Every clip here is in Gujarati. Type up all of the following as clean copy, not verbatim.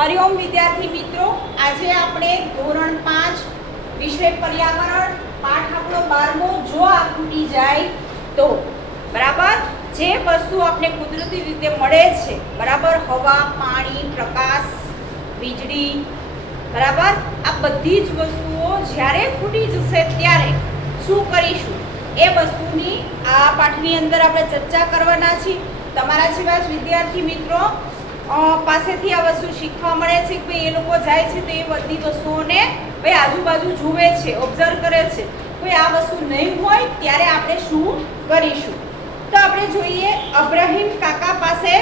हरिओम विद्यार्थी मित्रों, आज આપણે ધોરણ 5 વિષય પર્યાવરણ પાઠ આપણો 12મો જો આ ખૂટી જાય તો બરાબર જે વસ્તુ આપણે કુદરતી રીતે મળે છે બરાબર હવા, પાણી, પ્રકાશ, વીજળી બરાબર આ બધી જ વસ્તુઓ જ્યારે ખૂટી જશે ત્યારે શું કરીશું એ વસ્તુની આ પાઠની અંદર આપણે ચર્ચા કરવાના છીએ। તમારા જેવા જ વિદ્યાર્થી મિત્રો પાસેથી આ વસ્તુ શીખવા મળે છે કે ભાઈ એ લોકો જાય છે તો એ બધી વસ્તુઓને ભાઈ આજુબાજુ જુએ છે, ઓબ્ઝર્વ કરે છે। કોઈ આ વસ્તુ નહીં હોય ત્યારે આપણે શું કરીશું તો આપણે જોઈએ અબ્રાહીમ કાકા પાસે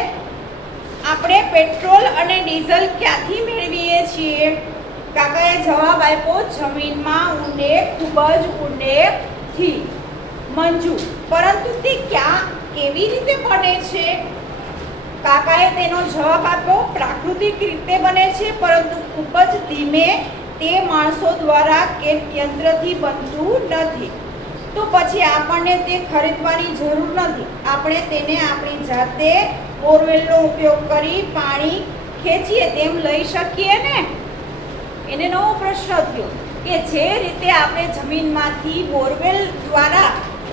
આપણે પેટ્રોલ અને ડીઝલ ક્યાંથી મેળવીએ છીએ। કાકાએ જવાબ આપ્યો જમીનમાં ઊંડે, ખૂબ જ ઊંડેથી। મંજુ, પરંતુ તે કેવી રીતે બને છે? કાકાએ તેનો જવાબ આપ્યો પ્રાકૃતિક રીતે બને છે, પરંતુ ખૂબ જ ધીમે, તે માણસો દ્વારા કે યંત્રથી બનતું નથી। તો પછી આપણને તે ખરીદવાની જરૂર નથી, આપણે તેને આપણી જાતે બોરવેલનો ઉપયોગ કરી પાણી ખેંચીએ તેમ લઈ શકીએ ને। એને નવો પ્રશ્ન થયો કે જે રીતે આપણે જમીનમાંથી બોરવેલ દ્વારા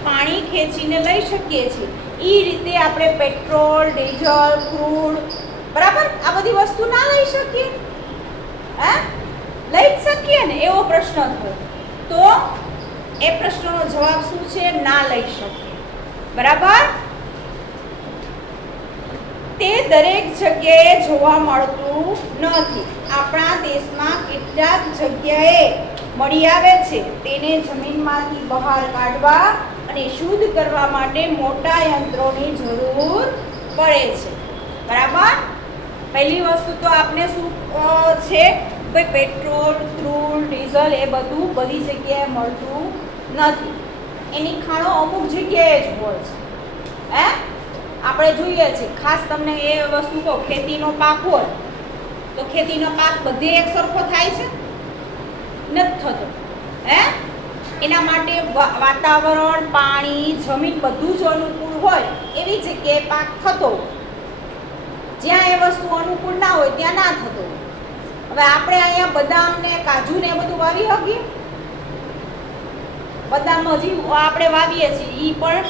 પાણી ખેંચીને લઈ શકીએ છીએ એ રીતે આપણે પેટ્રોલ, ડીઝલ, ક્રૂડ બરાબર આ બધી વસ્તુ ના લઈ શકીએ? હે, લઈ જ શકીએ ને? એવો પ્રશ્ન થયો તો એ પ્રશ્નનો જવાબ શું છે? ના લઈ શકીએ બરાબર। તે દરેક જગ્યાએ જોવા મળતું નથી। આપણા દેશમાં કેટલાક જગ્યાએ મળી આવે છે, તેને જમીનમાંથી બહાર કાઢવા અને શુદ્ધ કરવા માટે મોટા યંત્રોની જરૂર પડે છે બરાબર। પહેલી વસ્તુ તો આપણે શું છે ભાઈ પેટ્રોલ, ક્રૂડ, ડીઝલ એ બધું બધી જગ્યાએ મળતું નથી, એની ખાણો અમુક જગ્યાએ જ હોય છે। હે, આપણે જોઈએ છે ખાસ તમને એ વસ્તુ કહો, ખેતીનો પાક હોય તો ખેતીનો પાક બધે એક સરખો થાય છે? નથી થતો। હે, એના માટે વાતાવરણ, પાણી, જમીન બધું જ અનુકૂળ હોય એવી જગ્યાએ પાક થતો હોય, જ્યાં એ વસ્તુ અનુકૂળ ના હોય ત્યાં ના થતો હોય। હવે આપણે અહીંયા બદામ ને કાજુ ને એ બધું વાવી શકીએ? બદામ હજી આપણે વાવીએ છીએ એ પણ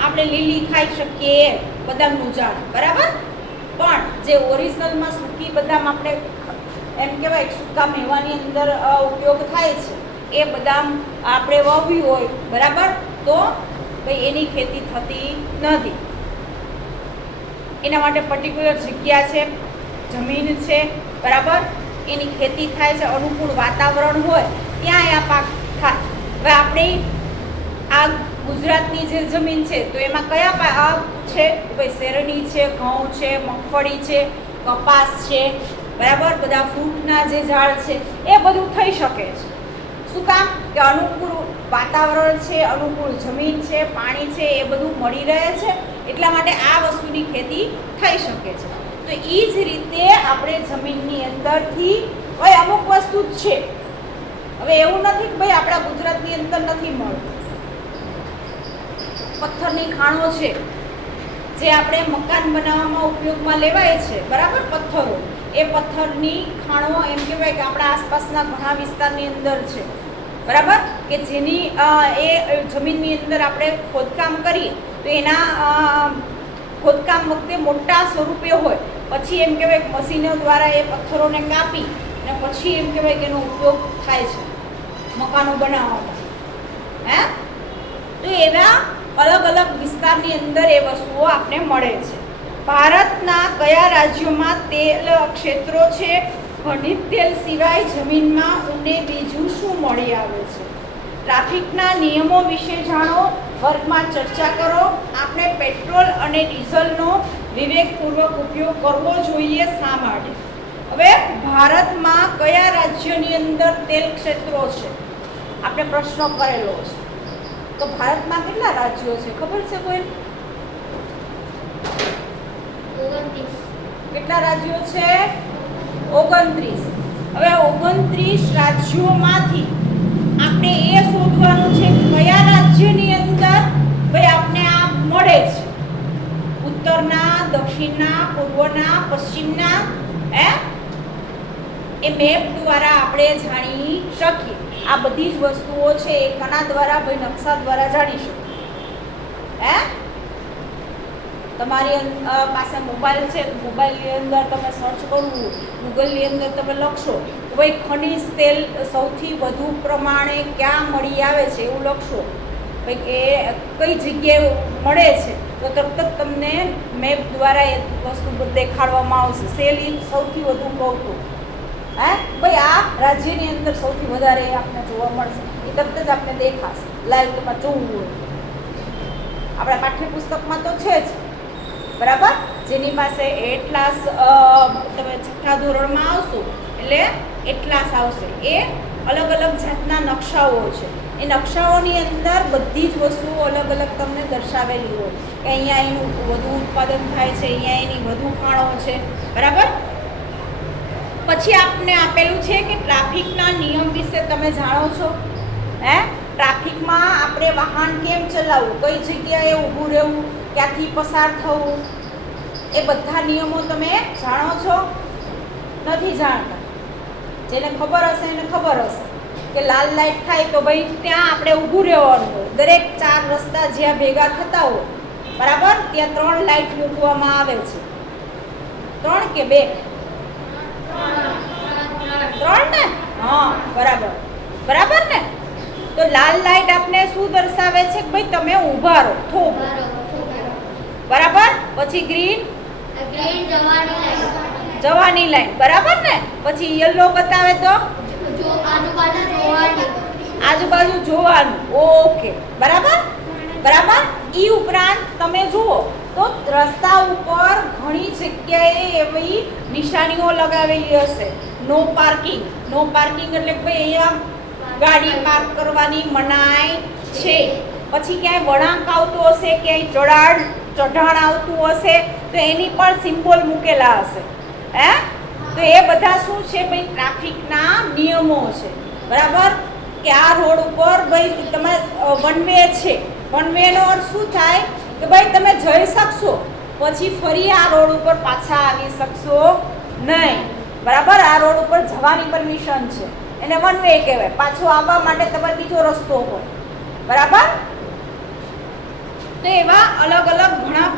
આપણે લીલી ખાઈ શકીએ બદામનું ઝાડ બરાબર, પણ જે ઓરિજિનલમાં સૂકી બદામ આપણે એમ કહેવાય સૂકા મેવાની અંદર ઉપયોગ થાય છે એ બદામ આપણે વાવ્યું હોય બરાબર તો ભાઈ એની ખેતી થતી નથી। એના માટે પર્ટિક્યુલર જગ્યા છે, જમીન છે બરાબર, એની ખેતી થાય છે, અનુકૂળ વાતાવરણ હોય ત્યાં આ પાક થાય। હવે આપણી આ ગુજરાતની જે જમીન છે તો એમાં કયા પાક છે? ભાઈ શેરડી છે, ઘઉં છે, મગફળી છે, કપાસ છે બરાબર, બધા ફ્રૂટના જે ઝાડ છે એ બધું થઈ શકે છે। શું કામ? કે અનુકૂળ વાતાવરણ છે, અનુકૂળ જમીન છે, પાણી છે એ બધું મળી રહે છે, એટલા માટે આ વસ્તુની ખેતી થઈ શકે છે। તો એ જ રીતે આપણે જમીનની અંદરથી ભાઈ અમુક વસ્તુ જ છે, હવે એવું નથી કે ભાઈ આપણા ગુજરાતની અંદર નથી મળતું। પથ્થરની ખાણો છે જે આપણે મકાન બનાવવામાં ઉપયોગમાં લેવાય છે બરાબર, પથ્થરો એ પથ્થરની ખાણો એમ કહેવાય કે આપણા આસપાસના ઘણા વિસ્તારની અંદર છે બરાબર, કે જેની એ જમીનની અંદર આપણે ખોદકામ કરીએ તો એના ખોદકામ વખતે મોટા સ્વરૂપે હોય, પછી એમ કહેવાય કે મશીનો દ્વારા એ પથ્થરોને કાપી અને પછી એમ કહેવાય કે એનો ઉપયોગ થાય છે મકાનો બનાવવામાં। હે, તો એવા અલગ અલગ વિસ્તારની અંદર એ વસ્તુઓ આપણે મળે છે। ભારતના કયા રાજ્યોમાં તેલ ક્ષેત્રો છે? ખનિજ તેલ સિવાય જમીનમાં ઊંડે બીજું શું મળી આવે છે? ટ્રાફિકના નિયમો વિશે જાણો, વર્ગમાં ચર્ચા કરો, આપણે પેટ્રોલ અને ડીઝલનો વિવેકપૂર્વક ઉપયોગ કરવો જોઈએ શા માટે? હવે ભારતમાં કયા રાજ્યોની અંદર તેલ ક્ષેત્રો છે? આપણે પ્રશ્ન કરેલો છે, તો ભારતમાં કેટલા રાજ્યો છે ખબર છે કોઈ? 29। કેટલા રાજ્યો છે? 29। હવે 29 રાજ્યોમાંથી આપણે એ શોધવાનું છે કયા રાજ્યની અંદર ભાઈ આપણે આ મળે છે। ઉત્તરના, દક્ષિણના, પૂર્વના, પશ્ચિમના એ મેપ દ્વારા આપણે જાણી શકીએ. આ બધી જ વસ્તુઓ છે એ કના દ્વારા? ભાઈ નકશા દ્વારા જાણી શકીએ. તમારી પાસે મોબાઈલ છે, મોબાઈલની અંદર તમે સર્ચ કરવું, ગૂગલની અંદર તમે લખશો તો ભાઈ ખનિજ તેલ સૌથી વધુ પ્રમાણે ક્યાં મળી આવે છે એવું લખશો, ભાઈ એ કઈ જગ્યાએ મળે છે, તો તરત જ તમને મેપ દ્વારા એ વસ્તુ દેખાડવામાં આવશે. સેલિંગ સૌથી વધુ કહું તો ભાઈ આ રાજ્યની અંદર સૌથી વધારે આપને જોવા મળશે, એ તરત જ આપને દેખાશે. લાઈવ તમારે જોવું હોય આપણા પાઠ્યપુસ્તકમાં તો છે જ, બરાબર. જેની પાસે એટલાસ તમે છઠ્ઠા ધોરણમાં આવશો એટલે એટલાસ આવશે. એ અલગ અલગ જાતના નકશાઓ છે. એ નકશાઓની અંદર બધી જ વસ્તુઓ અલગ અલગ તમને દર્શાવેલી હોય કે અહીંયા એનું વધુ ઉત્પાદન થાય છે, અહીંયા એની વધુ ખાણો છે, બરાબર. પછી આપને આપેલું છે કે ટ્રાફિકના નિયમ વિશે તમે જાણો છો. ટ્રાફિકમાં આપણે વાહન કેમ ચલાવવું, કઈ જગ્યાએ ઊભું રહેવું, ક્યાંથી પસાર થવું, એ બધા નિયમો તમે જાણો છો? નથી જાણતા. જેને ખબર હશે એને ખબર હશે કે લાલ લાઈટ થાય તો ભાઈ ત્યાં આપણે ઊભું રહેવાનું હોય. દરેક 4 રસ્તા જ્યાં ભેગા થતા હોય, બરાબર, ત્યાં 3 લાઈટ મૂકવામાં આવે છે. 3 કે 2? 3 ને? હા, બરાબર, બરાબર ને. તો લાલ લાઈટ આપને શું દર્શાવે છે કે ભાઈ તમે ઊભા રહો, થોભો, બરાબર. પછી ગ્રીન જવાની લાઈન, બરાબર ને. પછી યલો બતાવે તો આજુબાજુ જોવાનું, ઓકે, બરાબર, બરાબર. ઈ ઉપરાંત તમે જુઓ તો રસ્તા ઉપર ઘણી જગ્યાએ એવી નિશાનીઓ લગાવેલી હશે. No parking. નો પાર્કિંગ એટલે ભાઈ અહીંયા ગાડી પાર્ક કરવાની મનાઈ છે. પછી ક્યાંય વળાંક આવતું હશે, ક્યાંય ચઢાણ આવતું હશે તો એની પણ સિમ્બોલ મૂકેલા હશે. તો એ બધા શું છે ભાઈ? ટ્રાફિકના નિયમો છે, બરાબર. કે આ રોડ ઉપર ભાઈ તમે વન વે છે. વન વે નો અર્થ શું થાય કે ભાઈ તમે જઈ શકશો, પછી ફરી આ રોડ ઉપર પાછા આવી શકશો નહીં, બરાબર. આ રોડ ઉપર જવાની પરમિશન છે, એને વન વે કહેવાય. પાછો આવવા માટે તમારે બીજો રસ્તો હોય, બરાબર. તો એવા અલગ અલગ ઘણા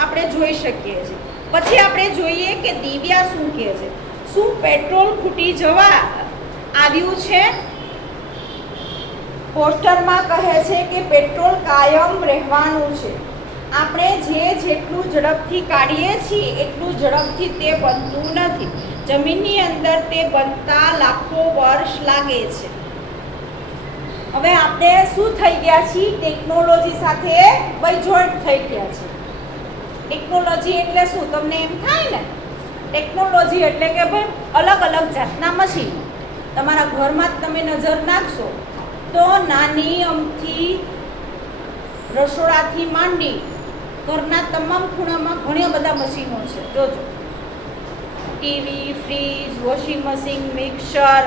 આપણે જોઈ શકીએ છીએ. પછી આપણે જોઈએ કે દિવ્યા શું કહે છે. શું પેટ્રોલ ખૂટી જવા આવ્યું છે? પોસ્ટરમાં કહે છે કે પેટ્રોલ કાયમ રહેવાનું છે. આપણે જેટલું ઝડપથી કાઢીએ છીએ એટલું ઝડપથી તે બનતું નથી. જમીનની અંદર તે બનતા લાખો વર્ષ લાગે છે. હવે આપણે શું થઈ ગયા છીએ? ટેકનોલોજી સાથે ભાઈ જોઈન્ટ થઈ ગયા છે. ટેકનોલોજી એટલે શું? તમને એમ થાય ને, ટેકનોલોજી એટલે કે ભાઈ અલગ અલગ જાતના મશીન. તમારા ઘરમાં જ તમે નજર નાખશો તો નાની અમથી રસોડાથી માંડી ઘરના તમામ ખૂણામાં ઘણા બધા મશીનો છે. જોજો, TV, fridge, washing machine, mixer,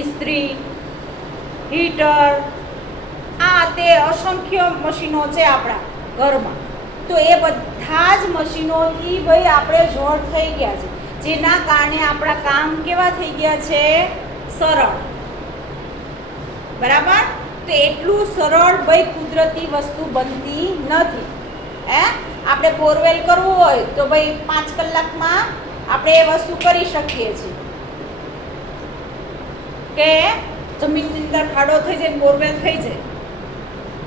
ઇસ્ત્રી, હીટર, આ તે અસંખ્ય મશીનો છે આપણા ઘરમાં. તો એ બધા જ મશીનોથી ભાઈ આપણે જોડ થઈ ગયા છે, જેના કારણે આપણા કામ કેવા થઈ ગયા છે? સરળ, બરાબર. તો એટલું સરળ ભાઈ કુદરતી વસ્તુ બનતી નથી. આપણે બોરવેલ કરવું હોય તો ભાઈ 5 કલાકમાં આપણે એ વસ્તુ કરી શકીએ છીએ કે જમીનની અંદર ખાડો થઈ જાય, બોરવેલ થઈ જાય,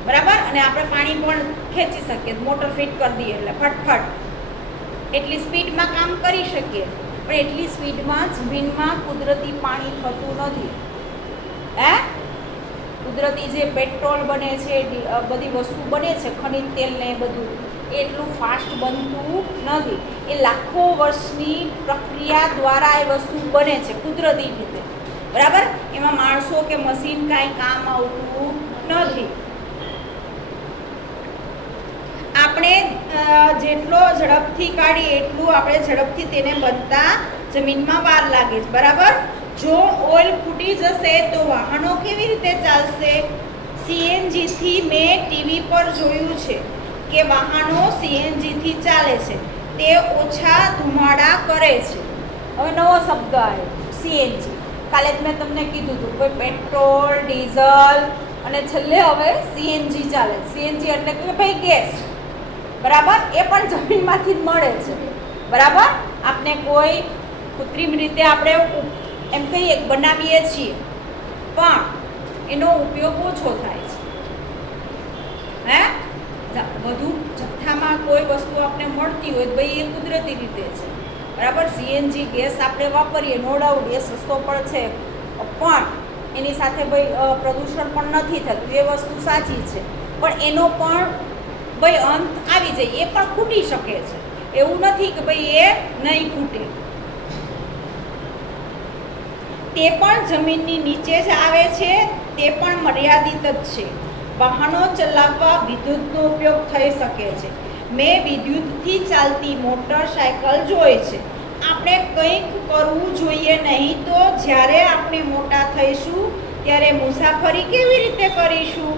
બરાબર. અને આપણે પાણી પણ ખેંચી શકીએ, મોટર ફિટ કરી દઈએ એટલે ફટફટ એટલી સ્પીડમાં કામ કરી શકીએ. પણ એટલી સ્પીડમાં જમીનમાં કુદરતી પાણી થતું નથી. કુદરતી જે પેટ્રોલ બને છે, બધી વસ્તુ બને છે, ખનિજ તેલ ને બધું, એટલું ફાસ્ટ બનતું નથી. એ લાખો વર્ષની પ્રક્રિયા દ્વારા એ વસ્તુ બને છે કુદરતી રીતે, બરાબર. એમાં માણસો કે મશીન કાંઈ કામ આવતું નથી. આપણે જેટલો ઝડપથી કાઢીએ એટલું આપણે ઝડપથી તેને બનતા જમીનમાં વાર લાગે છે, બરાબર. જો ઓઇલ ખૂટી જશે તો વાહનો કેવી રીતે ચાલશે? સીએનજીથી મેં ટીવી પર જોયું છે કે વાહનો સીએનજીથી ચાલે છે. તે ઓછા ધુમાડા કરે છે. હવે નવો શબ્દ આવ્યો સીએનજી. કાલે જ મેં તમને કીધું હતું કોઈ પેટ્રોલ, ડીઝલ અને છેલ્લે હવે સીએનજી ચાલે. સીએનજી એટલે કે ભાઈ ગેસ, બરાબર? એ પણ જમીનમાંથી જ મળે છે, બરાબર? આપણે કોઈ કૃત્રિમ રીતે આપણે એમ કહીએ બનાવીએ છીએ, પણ એનો ઉપયોગ ઓછો થાય છે. વધુ જથ્થામાં કોઈ વસ્તુ આપણે મળતી હોય તો ભાઈ એ કુદરતી રીતે છે, બરાબર? સીએનજી ગેસ આપણે વાપરીએ, નો ડાઉટ એ સસ્તો પણ છે, પણ એની સાથે ભાઈ પ્રદૂષણ પણ નથી થતું, એ વસ્તુ સાચી છે. પણ એનો પણ ભાઈ અંત આવી જાય, એ પણ ખૂટી શકે છે. એવું નથી કે ભાઈ એ નહીં ખૂટે, તે પણ જમીનની નીચે જ આવે છે, તે પણ મર્યાદિત જ છે. વાહનો ચલાવવા વિદ્યુતનો ઉપયોગ થઈ શકે છે. મેં વિદ્યુતથી ચાલતી મોટરસાયકલ જોઈ છે. આપણે કંઈક કરવું જોઈએ, નહીં તો જ્યારે આપણે મોટા થઈશું ત્યારે મુસાફરી કેવી રીતે કરીશું?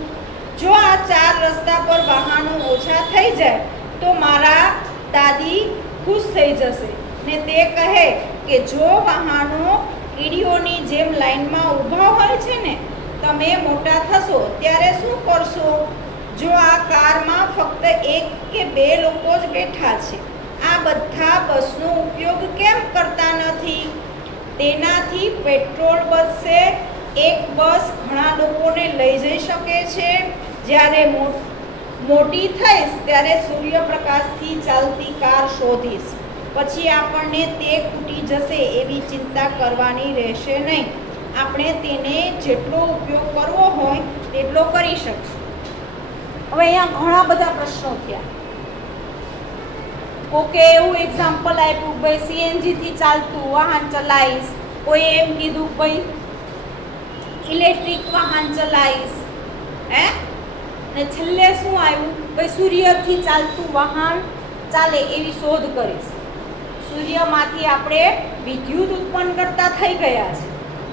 જો આ 4 રસ્તા પર વાહનો ઓછા થઈ જાય તો મારા દાદી ખુશ થઈ જશે ને તે કહે કે જો વાહનો કીડીઓની જેમ લાઈનમાં ઊભા હોય છે ને, તમે મોટા થશો ત્યારે શું કરશો? જો આ કારમાં ફક્ત 1 કે 2 લોકો જ બેઠા છે, આ બધા બસનો ઉપયોગ કેમ કરતા નથી? તેનાથી પેટ્રોલ બચશે. એક બસ ઘણા લોકોને લઈ જઈ શકે છે. જ્યારે મોટી થઈશ ત્યારે સૂર્યપ્રકાશથી ચાલતી કાર શોધીશ. પછી આપણને તે ખૂટી જશે એવી ચિંતા કરવાની રહેશે નહીં. આપણે તેને જેટલો ઉપયોગ કરવો હોય તેટલો કરી શકશું. હવે અહીંયા ઘણા બધા પ્રશ્નો થયા. ઓકે, એવું એક્ઝામ્પલ આપ્યું ભાઈ સીએનજીથી ચાલતું વાહન ચલાવીશ, કોઈ એમ કીધું ભાઈ ઇલેક્ટ્રિક વાહન ચલાવીશ, અને છેલ્લે શું આવ્યું ભાઈ સૂર્યથી ચાલતું વાહન ચાલે એવી શોધ કરીશ. સૂર્યમાંથી આપણે વિદ્યુત ઉત્પન્ન કરતા થઈ ગયા છે,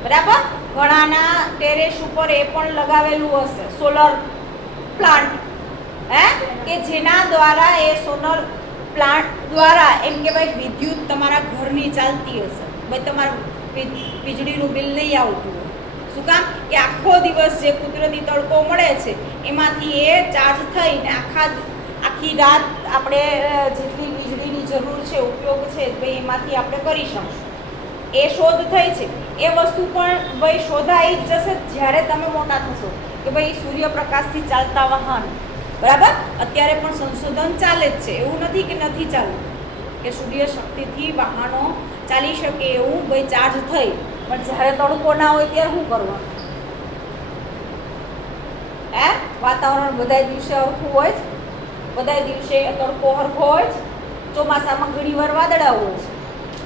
બરાબર? ઘણાના ટેરેસ ઉપર એ પણ લગાવેલું હશે સોલર પ્લાન્ટ, કે જેના દ્વારા એ સોલર પ્લાન્ટ દ્વારા એમ કે ભાઈ વિદ્યુત તમારા ઘરની ચાલતી હશે, ભાઈ તમારું વીજળીનું બિલ નહીં આવતું હોય. શું કામ? કે આખો દિવસ જે કુદરતી તડકો મળે છે એમાંથી એ ચાર્જ થઈને આખી રાત આપણે જેટલી વીજળીની જરૂર છે, ઉપયોગ છે, ભાઈ એમાંથી આપણે કરી શકશું. એ શોધ થઈ છે. એ વસ્તુ પણ ભાઈ શોધાઈ જ જશે જ્યારે તમે મોટા થશો કે ભાઈ સૂર્યપ્રકાશથી ચાલતા વાહન, બરાબર? અત્યારે પણ સંશોધન ચાલે જ છે, એવું નથી કે નથી ચાલતું, કે સૂર્ય શક્તિથી વાહનો ચાલી શકે એવું ભાઈ ચાર્જ થઈ. પણ જ્યારે તડકો ના હોય ત્યારે શું કરવાનું? વાતાવરણ બધા દિવસે હરખું હોય જ, બધા દિવસે તડકો હરખો હોય જ. ચોમાસામાં ઘણી વાર વાદળા હોય છે,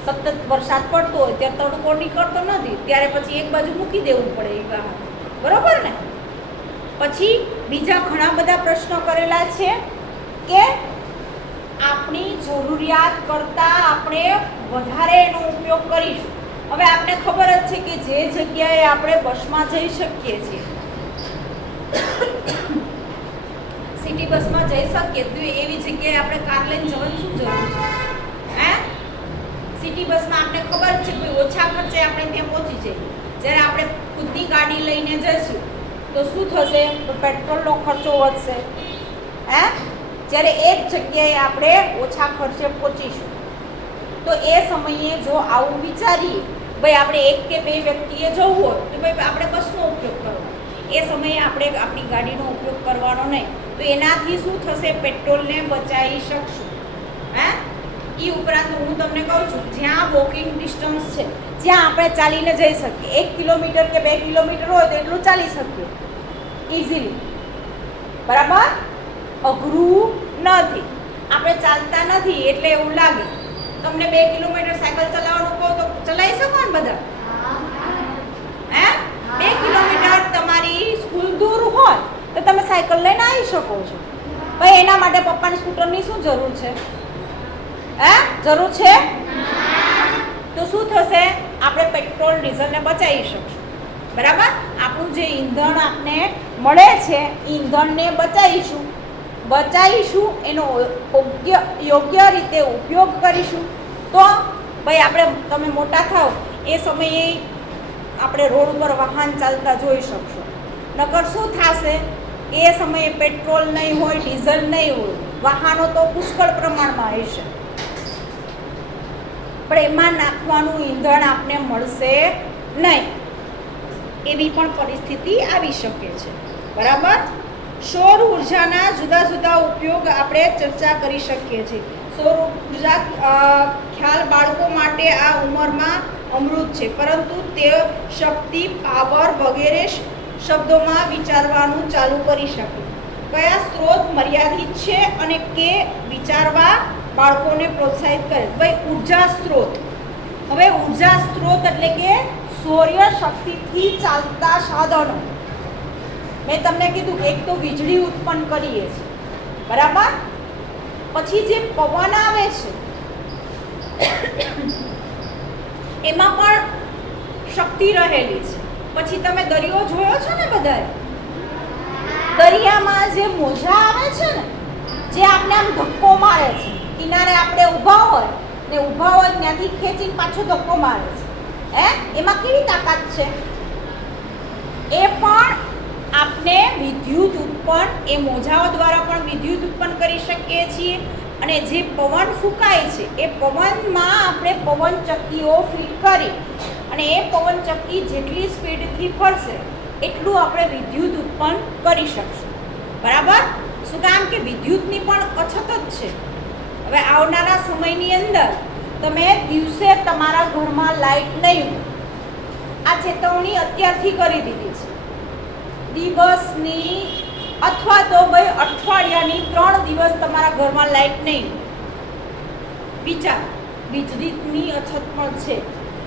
સતત વરસાદ પડતો હોય ત્યારે તડકો નીકળતો નથી, ત્યારે પછી એક બાજુ મૂકી દેવું પડે એ વાહન, બરોબર ને? પછી બીજા ઘણા બધા પ્રશ્નો કરેલા છે કે આપણી જરૂરિયાત કરતાં આપણે વધારે એનો ઉપયોગ કરીશું. હવે આપણે ખબર જ છે કે જે જગ્યાએ આપણે બસમાં જઈ શકીએ છીએ, સિટી બસમાં જઈ શકીએ તો એવી જગ્યાએ આપણે કાર લઈને જવાની શું જરૂર છે? સિટી બસમાં આપણે ખબર છે કે ઓછા ખર્ચે આપણે ત્યાં પહોંચી જઈએ. જ્યારે આપણે ખુદની ગાડી લઈને જઈશું તો શું થશે? તો પેટ્રોલનો ખર્ચો વધશે. જ્યારે એ જ જગ્યાએ આપણે ઓછા ખર્ચે પહોંચીશું તો એ સમયે જો આવું વિચારીએ ભાઈ આપણે 1 કે 2 વ્યક્તિએ જવું હોય તો ભાઈ આપણે બસનો ઉપયોગ કરવાનો, એ સમયે આપણે આપણી ગાડીનો ઉપયોગ કરવાનો નહીં. તો એનાથી શું થશે? પેટ્રોલને બચાવી શકશું. એ ઉપરાંત હું તમને કહું છું, જ્યાં વોકિંગ ડિસ્ટન્સ છે, જ્યાં આપણે ચાલીને જઈ શકીએ, 1 કિલોમીટર કે 2 કિલોમીટર હોય તો એટલું ચાલી શકીએ ઇઝીલી, બરાબર? અઘરું નથી. આપણે ચાલતા નથી એટલે એવું લાગે. તમને 2 કિલોમીટર સાયકલ ચલાવવાનું કહો તો ચલાવી શકો ને બધા? 2 કિલોમીટર તમારી સ્કૂલ દૂર હોય તો તમે સાયકલ લઈને આવી શકો છો. ભાઈ એના માટે પપ્પાની સ્કૂટરની શું જરૂર છે? જરૂર છે? તો શું થશે? આપણે પેટ્રોલ ડીઝલને બચાવી શકશું, બરાબર? આપણું જે ઈંધણ આપણે મળે છે ઈંધણને બચાવીશું, બચાવીશું, એનો યોગ્ય રીતે ઉપયોગ કરીશું, તો ભાઈ આપણે તમે મોટા થાવ એ સમયે આપણે રોડ ઉપર વાહન ચાલતા જોઈ શકશો. નકર શું થશે, એ સમયે પેટ્રોલ નહીં હોય, ડીઝલ નહીં હોય, વાહનો તો પુષ્કળ પ્રમાણમાં હશે, પણ એમાં નાખવાનું ઈંધણ આપને મળશે નહીં, એવી પણ પરિસ્થિતિ આવી શકે છે. બરાબર. સૌર ઉર્જાના જુદા જુદા ઉપયોગ આપણે ચર્ચા કરી શકીએ છીએ. સૌર ઉર્જા ખ્યાલ બાળકો માટે આ ઉંમરમાં અમૃત છે, પરંતુ તે શક્તિ, પાવર વગેરે શબ્દોમાં વિચારવાનું ચાલુ કરી શકે. કયા સ્ત્રોત મર્યાદિત છે અને કે વિચારવા બાળકોને પ્રોત્સાહિત કરે. ભાઈ ઉર્જા સ્ત્રોત. હવે ઉર્જા સ્ત્રોત એટલે કે સૌર્ય શક્તિથી ચાલતા સાધનો. મેં તમને કીધું કે એક તો વીજળી ઉત્પન્ન કરીએ છીએ, બરાબર. પછી જે પવન આવે છે એમાં પણ શક્તિ રહેલી છે. પછી તમે દરિયો જોયો છો ને બધાએ, દરિયામાં જે મોજા આવે છે ને, જે આપણે આમ ધક્કો મારે છે, કિનારે આપણે ઊભા હોય ને ઊભા હોય ત્યાંથી ખેંચીને પાછો ધક્કો મારે છે, એમાં કેવી તાકાત છે. એ પણ આપણે વિદ્યુત ઉત્પન્ન, એ મોજાઓ દ્વારા પણ વિદ્યુત ઉત્પન્ન કરી શકીએ છીએ. અને જે પવન ફૂંકાય છે એ પવનમાં આપણે પવનચક્કીઓ ફીટ કરી અને એ પવનચક્કી જેટલી સ્પીડથી ફરશે એટલું આપણે વિદ્યુત ઉત્પન્ન કરી શકશું. બરાબર. શું કામ કે વિદ્યુતની પણ અછત જ છે. હવે આવનારા સમયની અંદર તમે દિવસે તમારા ઘરમાં લાઈટ નહીં હોય, આ ચેતવણી અત્યારથી કરી દીધી છે. દિવસની અથવા તો ભાઈ અઠવાડિયાની 3 દિવસ તમારા ઘરમાં લાઈટ નહીં. વિચાર, વીજળીની અછત પણ છે,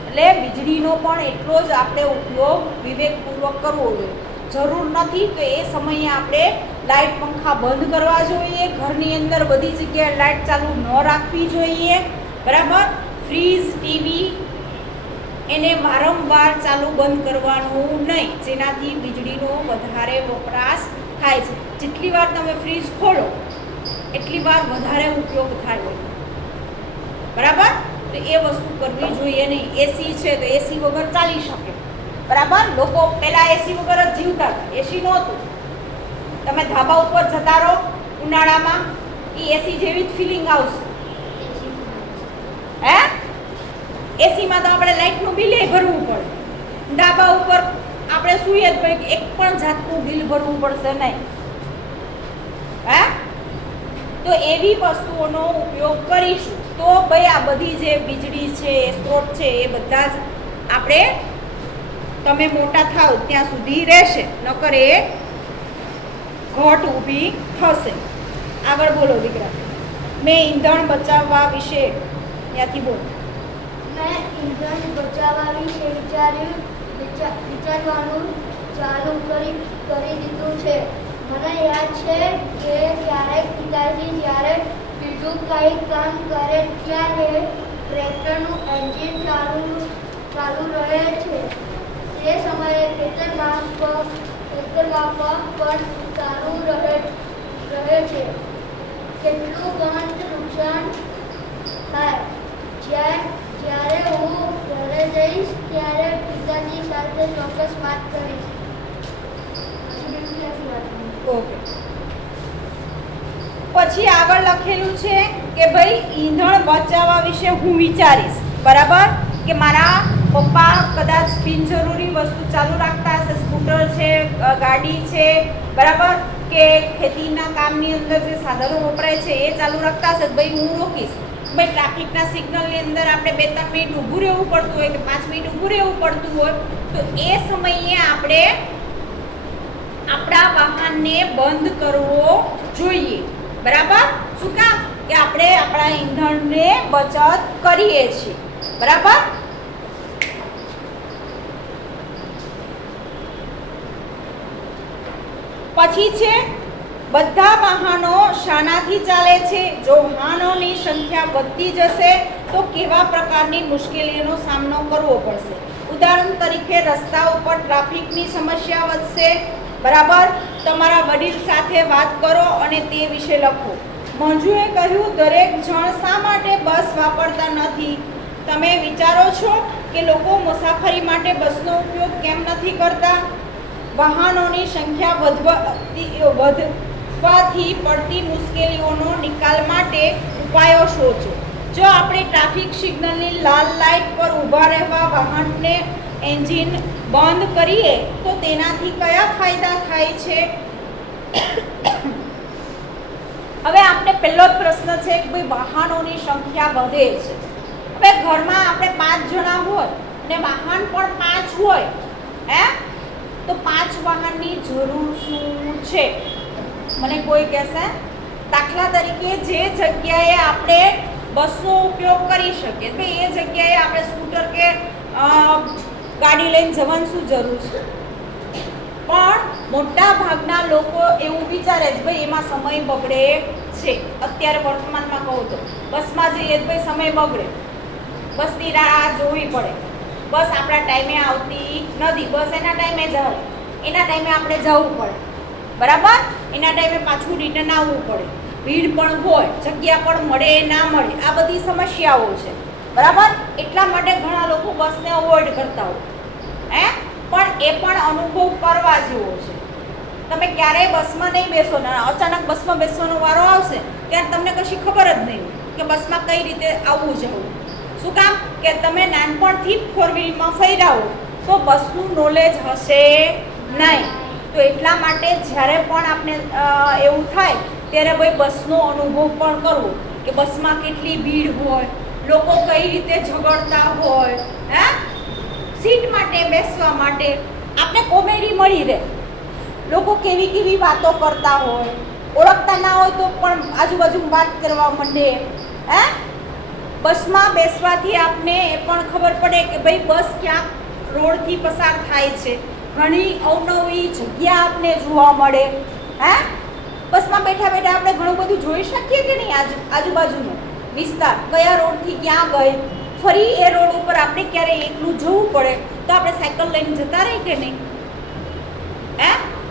એટલે વીજળીનો પણ એટલો જ આપણે ઉપયોગ વિવેકપૂર્વક કરવો જોઈએ. જરૂર નથી તો એ સમયે આપણે લાઈટ પંખા બંધ કરવા જોઈએ. ઘરની અંદર બધી જગ્યાએ લાઈટ ચાલુ ન રાખવી જોઈએ. બરાબર. ફ્રીજ, ટીવી એને વારંવાર ચાલુ બંધ કરવાનું નહીં, જેનાથી વીજળીનો વધારે વપરાશ થાય છે. જેટલી વાર તમે ફ્રીજ ખોલો એટલી વાર વધારે ઉપયોગ થાય. બરાબર. તો એ વસ્તુ કરવી જોઈએ નહીં. એસી છે તો એસી વગર ચાલી શકે. બરાબર. લોકો પહેલા એસી વગર જ જીવતા હતા, એસી નહોતું. તમે ધાબા ઉપર જતા રહો ઉનાળામાં, એ એસી જેવી જ ફિલિંગ આવશે. એસીમાં તો આપણે લાઇટનું બિલ ભરવું પડે. ધાબા ઉપર આપણે સૂઈએ જ ભાઈ એક પણ જાતનું બિલ ભરવું પડશે નહીં. તો એવી વસ્તુઓનો ઉપયોગ કરીશું તો ભાઈ આ બધી જે વીજળી છે, સ્ત્રોત છે, એ બધા જ આપણે તમે મોટા થાવ ત્યાં સુધી રહેશે, નકર એ ઘટ ઊભી થશે. આગળ બોલો દીકરા. મેં ઈંધણ બચાવવા વિશે ત્યાંથી બોલો. મેં ઈંધણ બચાવવા વિશે વિચારવાનું ચાલુ કરી દીધું છે. મને યાદ છે કે ક્યારેક પિતાજી જ્યારે બીજું કંઈ કામ કરે ત્યારે ટ્રેક્ટરનું એન્જિન ચાલુ રહે છે. તે સમયે ખેતરમાં પણ ચાલુ રહે છે. કેટલું ઘણું નુકસાન થાય. જ્યારે હું ઘરે જઈશ ત્યારે પિતાજી સાથે ચોક્કસ વાત કરીશ. ઓકે. પછી આગળ લખેલું છે કે ભાઈ ઈંધણ બચાવવા વિશે હું વિચારીશ. બરાબર. કે મારા પપ્પા કદાચ બિનજરૂરી વસ્તુ ચાલુ રાખતા હશે, સ્કૂટર છે, ગાડી છે, બરાબર, કે ખેતીના કામની અંદર જે સાધનો વપરાય છે એ ચાલુ રાખતા હશે. ભાઈ હું રોકીશ. ભાઈ ટ્રાફિકના સિગ્નલની અંદર આપણે 2-3 મિનિટ ઊભું રહેવું પડતું હોય કે 5 મિનિટ ઊભું રહેવું પડતું હોય તો એ સમયે આપણે આપણા વાહનને બંધ કરવો જોઈએ. બરાબર. શું કામ કે આપણે આપણા ઈંધણને બચત કરીએ છીએ. બરાબર. પછી છે બધા વાહનો શાનાથી ચાલે છે. જો વાહનોની સંખ્યા વધતી જશે તો કેવા પ્રકારની મુશ્કેલીઓનો સામનો કરવો પડશે. ઉદાહરણ તરીકે રસ્તા ઉપર ટ્રાફિકની સમસ્યા વધશે, બરાબર. તમારા વડીલ સાથે વાત કરો અને તે વિશે લખો. મંજુએ કહ્યું, દરેક જણ શા માટે બસ વાપરતા નથી? તમે વિચારો છો કે લોકો મુસાફરી માટે બસનો ઉપયોગ કેમ નથી કરતા? વાહનોની સંખ્યા વધવાથી પડતી મુશ્કેલીઓનો નિકાલ માટે ઉપાયો શોધો. જો આપણે ટ્રાફિક સિગ્નલની લાલ લાઇટ પર ઊભા રહેવા વાહનને એન્જિન બંધ કરીએ તો તેનાથી કયા ફાયદા થાય છે? હવે આપણે પહેલો જ પ્રશ્ન છે કે ભાઈ વાહનોની સંખ્યા વધે છે. હવે ઘરમાં આપણે 5 જણા હોય ને વાહન પણ 5 હોય, તો 5 વાહનની જરૂર શું છે? મને કોઈ કહેશે? દાખલા તરીકે જે જગ્યાએ આપણે બસનો ઉપયોગ કરી શકીએ ભાઈ એ જગ્યાએ આપણે સ્કૂટર કે ગાડી લઈને જવાની શું જરૂર છે? પણ મોટા ભાગના લોકો એવું વિચારે છે ભાઈ એમાં સમય બગડે છે. અત્યારે વર્તમાનમાં કહું તો બસમાં જઈએ તો ભાઈ સમય બગડે, બસની રાહ જોવી પડે, બસ આપણા ટાઈમે આવતી નથી, બસ એના ટાઈમે જ આવે, એના ટાઈમે આપણે જવું પડે, બરાબર. એના ટાઈમે પાછું રિટર્ન આવવું પડે, ભીડ પણ હોય, જગ્યા પણ મળે ના મળે, આ બધી સમસ્યાઓ છે, બરાબર. એટલા માટે ઘણા લોકો બસને અવોઇડ કરતા હોય, પણ એ પણ અનુભવ કરવા જેવો છે. તમે ક્યારેય બસમાં નહીં બેસો ને અચાનક બસમાં બેસવાનો વારો આવશે ત્યારે તમને કશી ખબર જ નહીં કે બસમાં કઈ રીતે આવવું જવું. શું કામ? કે તમે નાનપણથી ફોર વ્હીલમાં ફર્યા હો તો બસનું નોલેજ હશે નહીં. તો એટલા માટે જ્યારે પણ આપણે એવું થાય ત્યારે ભાઈ બસનો અનુભવ પણ કરવો કે બસમાં કેટલી ભીડ હોય, લોકો કઈ રીતે ઝઘડતા હોય, સીટ માટે બેસવા માટે આપણે કોમેડી મળી રહે, લોકો કેવી કેવી વાતો કરતા હોય, ઓળખતા ના હોય તો પણ આજુબાજુ વાત કરવા માંડે. બસમાં બેસવાથી આપને એ પણ ખબર પડે કે ભાઈ બસ ક્યાંક રોડથી પસાર થાય છે, ઘણી અવનવી જગ્યા આપને જોવા મળે. બસમાં બેઠા બેઠા આપણે ઘણું બધું જોઈ શકીએ કે નહીં? આજુબાજુનો વિસ્તાર કયા રોડથી ક્યાં ગઈ, ફરી એ રોડ ઉપર આપણે ક્યારે એકલું જવું પડે તો આપણે સાયકલ લઈને જતા રહીએ કે નહીં?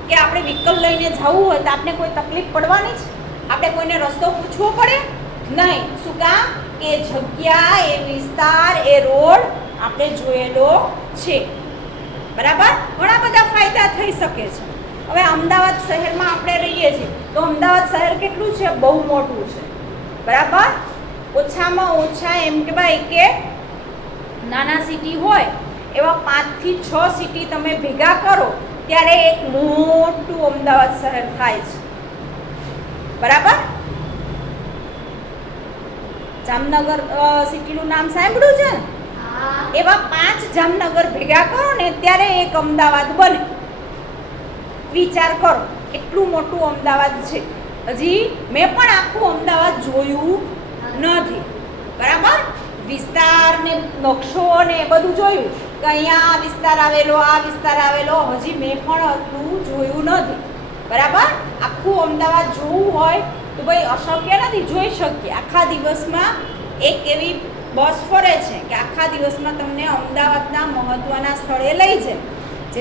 કે આપણે વ્હીકલ લઈને જવું હોય તો આપણે કોઈ તકલીફ પડવાની છે? આપણે કોઈને રસ્તો પૂછવો પડે નહીં. શું કામ? કે જગ્યા, એ વિસ્તાર, એ રોડ આપણે જોયેલો છે, બરાબર. ઘણા બધા ફાયદા થઈ શકે છે. હવે અમદાવાદ શહેરમાં આપણે રહીએ છીએ તો અમદાવાદ શહેર કેટલું છે? બહુ મોટું છે, બરાબર. ઓછામાં ઓછા એમ કહેવાય કે નાના સિટી હોય એવા 5 થી 6 સિટી તમે ભેગા કરો ત્યારે એક મોટું અમદાવાદ શહેર થાય છે, બરાબર. જામનગર સિટીનું નામ સાંભળ્યું છે ને? એવા 5 જામનગર ભેગા કરો ને ત્યારે એક અમદાવાદ બને. વિચાર કરો એટલું મોટું અમદાવાદ છે. હજી મેં પણ આખું અમદાવાદ જોયું નથી, બરાબર. વિસ્તાર ને નકશો ને એ બધું જોયું કે અહીંયા આ વિસ્તાર આવેલો, આ વિસ્તાર આવેલો, હજી મેં પણ એટલું જોયું નથી, બરાબર. આખું અમદાવાદ જોવું હોય તો ભાઈ અશક્ય નથી, જોઈ શકીએ. આખા દિવસમાં એક એવી બસ ફરે છે કે આખા દિવસમાં તમને અમદાવાદના મહત્ત્વના સ્થળે લઈ જાય.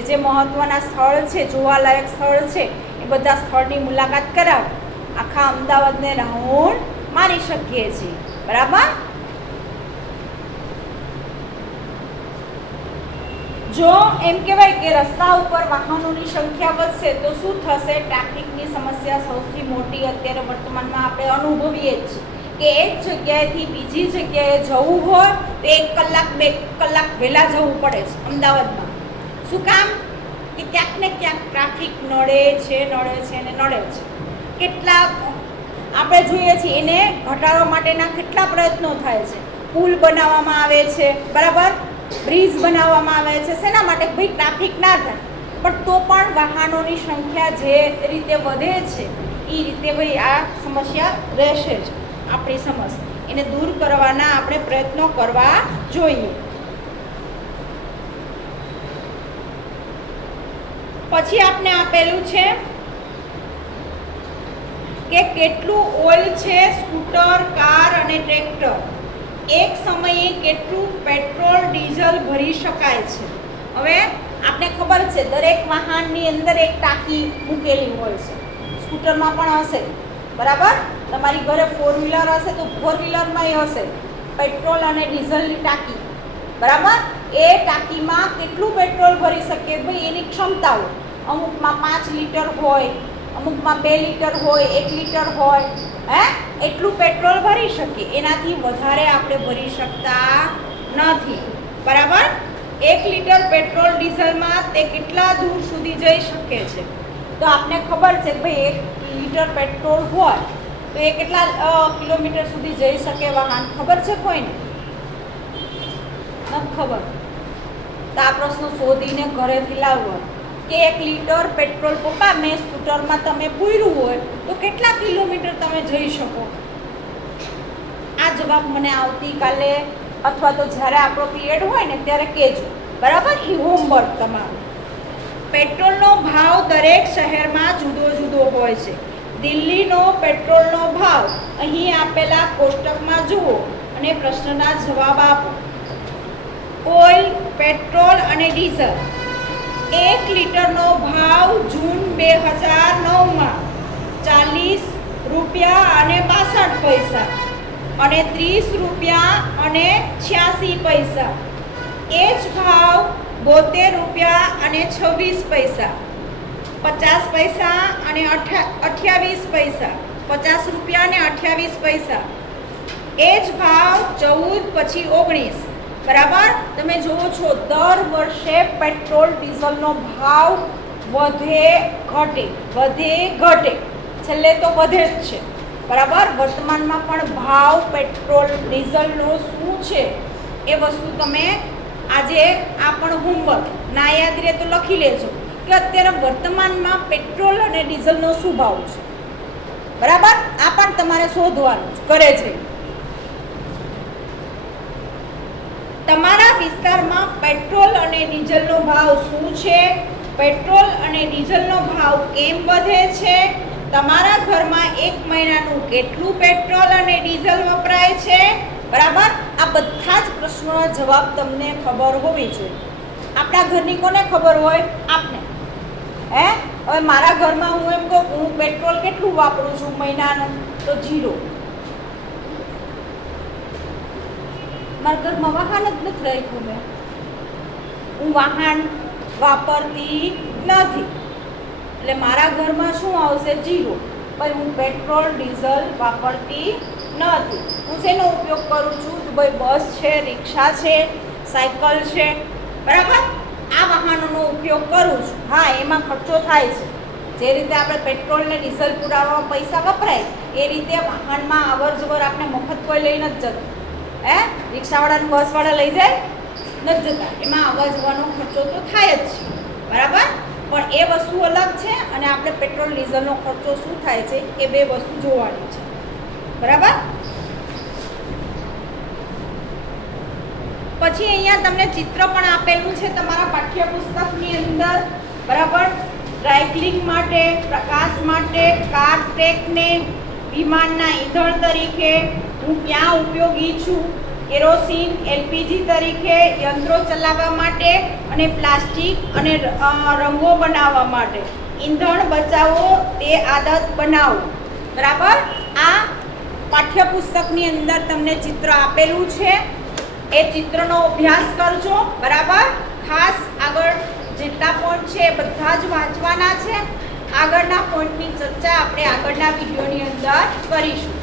જે મહત્ત્વના સ્થળ છે, જોવાલાયક સ્થળ છે, એ બધા સ્થળની મુલાકાત કરાવે. આખા અમદાવાદને રાઉન્ડ મારી શકીએ છીએ, બરાબર. જો એમ કહેવાય કે રસ્તા ઉપર વાહનોની સંખ્યા વધશે તો શું થશે? ટ્રાફિકની સમસ્યા સૌથી મોટી અત્યારે વર્તમાનમાં આપણે અનુભવીએ જ છીએ કે એક જગ્યાએથી બીજી જગ્યાએ જવું હોય તો 1 કલાક 2 કલાક વહેલા જવું પડે છે અમદાવાદમાં. શું કામ? કે ક્યાંક ને ક્યાંક ટ્રાફિક નડે છે ને નડે છે. કેટલા આપણે જોઈએ છીએ એને ઘટાડવા માટેના કેટલા પ્રયત્નો થાય છે. પુલ બનાવવામાં આવે છે, બરાબર. બ્રિજ બનાવવામાં આવે છે. શેના માટે? ભાઈ ટ્રાફિક ના થાય. પણ તો પણ વાહનોની સંખ્યા જે રીતે વધે છે એ રીતે ભાઈ આ સમસ્યા રહેશે જ. આપણી સમસ્યા એને દૂર કરવાના આપણે પ્રયત્નો કરવા જોઈએ. પછી આપણે આપેલું છે કે કેટલું ઓઇલ છે સ્કૂટર, કાર અને ટ્રેક્ટર, એક સમયે કેટલું પેટ્રોલ ડીઝલ ભરી શકાય છે. હવે આપને ખબર છે દરેક વાહનની અંદર એક ટાંકી મૂકેલી હોય છે, સ્કૂટરમાં પણ હશે, બરાબર? તમારી ઘરે 4 વ્હીલર હશે તો 4 વ્હીલરમાંય હશે પેટ્રોલ અને ડીઝલની ટાંકી, બરાબર? એ ટાંકીમાં કેટલું પેટ્રોલ ભરી શકે ભાઈ એની ક્ષમતાઓ, અમુકમાં 5 લીટર હોય, અમુકમાં 2 લીટર હોય, 1 લીટર હોય, એટલું પેટ્રોલ ભરી શકે, એનાથી વધારે આપણે ભરી શકતા નથી, બરાબર? 1 લીટર પેટ્રોલ ડીઝલમાં તે કેટલા દૂર સુધી જઈ શકે છે? તો આપને ખબર છે કે ભાઈ 1 લીટર પેટ્રોલ હોય તો એ કેટલા કિલોમીટર સુધી જઈ શકે વાહન? ખબર છે કોઈને? નથી ખબર? તો આ પ્રશ્ન શોધીને ઘરેથી લાવવો કે 1 લીટર પેટ્રોલ પપ્પા મેં સ્કૂટરમાં તમે પૂર્યું હોય તો કેટલા કિલોમીટર તમે જઈ શકો? આ જવાબ મને આવતીકાલે અથવા તો જ્યારે આપણો પીરિયડ હોય ને ત્યારે કહેજો, બરાબર? એ હોમવર્ક તમારું. પેટ્રોલનો ભાવ દરેક શહેરમાં જુદો જુદો હોય છે. દિલ્હીનો પેટ્રોલનો ભાવ અહીં આપેલા કોષ્ટકમાં જુઓ અને પ્રશ્નના જવાબ આપો. ઓઇલ, પેટ્રોલ અને ડીઝલ 1 લીટરનો ભાવ જૂન 2009માં 40 રૂપિયા અને 62 પૈસા અને 30 રૂપિયા અને 86 પૈસા. એ જ ભાવ 72 રૂપિયા અને 26 પૈસા, 50 પૈસા અને 28 પૈસા, 50 રૂપિયા અને 28 પૈસા. એ જ ભાવ 14 પછી 19, બરાબર? તમે જુઓ છો દર વર્ષે પેટ્રોલ ડીઝલનો ભાવ વધે ઘટે, વધે ઘટે, છેલ્લે તો વધે જ છે, બરાબર? વર્તમાનમાં પણ ભાવ પેટ્રોલ ડીઝલનો શું છે એ વસ્તુ તમે આજે આ પણ હોમવર્ક ના યાદ રહે તો લખી લેજો કે અત્યારે વર્તમાનમાં પેટ્રોલ અને ડીઝલનો શું ભાવ છે, બરાબર? આ પણ તમારે શોધવાનું જ કરે છે. તમારા વિસ્તારમાં પેટ્રોલ અને ડીઝલનો ભાવ શું છે? પેટ્રોલ અને ડીઝલનો ભાવ કેમ વધે છે? તમારા ઘરમાં 1 મહિનાનું કેટલું પેટ્રોલ અને ડીઝલ વપરાય છે? બરાબર? આ બધા જ પ્રશ્નોના જવાબ તમને ખબર હોવી જોઈએ. આપણા ઘરની કોને ખબર હોય? આપને. હવે મારા ઘરમાં હું એમ કહું હું પેટ્રોલ કેટલું વાપરું છું મહિનાનું, તો 0. મારા ઘરમાં વાહન જ નથી રાખ્યું મેં, હું વાહન વાપરતી નથી એટલે મારા ઘરમાં શું આવશે? 0. ભાઈ હું પેટ્રોલ ડીઝલ વાપરતી નથી. હું શેનો ઉપયોગ કરું છું? તો ભાઈ બસ છે, રિક્ષા છે, સાયકલ છે, બરાબર? આ વાહનોનો ઉપયોગ કરું છું. હા, એમાં ખર્ચો થાય છે. જે રીતે આપણે પેટ્રોલ ને ડીઝલ પુરાવવામાં પૈસા વપરાય એ રીતે વાહનમાં અવર જવર આપણે મફત કોઈ લઈ નથી જતું. રિક્ષાવાળા ને બસવાળા લઈ જાય નથી જતા, એમાં આવવા જવાનો ખર્ચો તો થાય જ છે, બરાબર? પણ એ વસ્તુ અલગ છે અને આપણે પેટ્રોલ ડીઝલનો ખર્ચો શું થાય છે એ બે વસ્તુ જોવાની છે, બરાબર? પછી અહીંયા તમને ચિત્ર પણ આપેલું છે તમારા પાઠ્યપુસ્તકની અંદર, બરાબર? ડ્રાય ક્લીન માટે, પ્રકાશ માટે, કાર ટ્રેકને વિમાનના ઈંધણ તરીકે હું ક્યાં ઉપયોગી છું? કેરોસીન, એલપીજી તરીકે યંત્રો ચલાવવા માટે અને પ્લાસ્ટિક અને રંગો બનાવવા માટે. ઈંધણ બચાવો, તે આદત બનાવો, બરાબર? આ પાઠ્યપુસ્તકની અંદર તમને ચિત્ર આપેલું છે, એ ચિત્રનો અભ્યાસ કરજો, બરાબર? ખાસ આગળ જેટલા પોઈન્ટ છે એ બધા જ વાંચવાના છે. આગળના પોઈન્ટની ચર્ચા આપણે આગળના વિડીયોની અંદર કરીશું.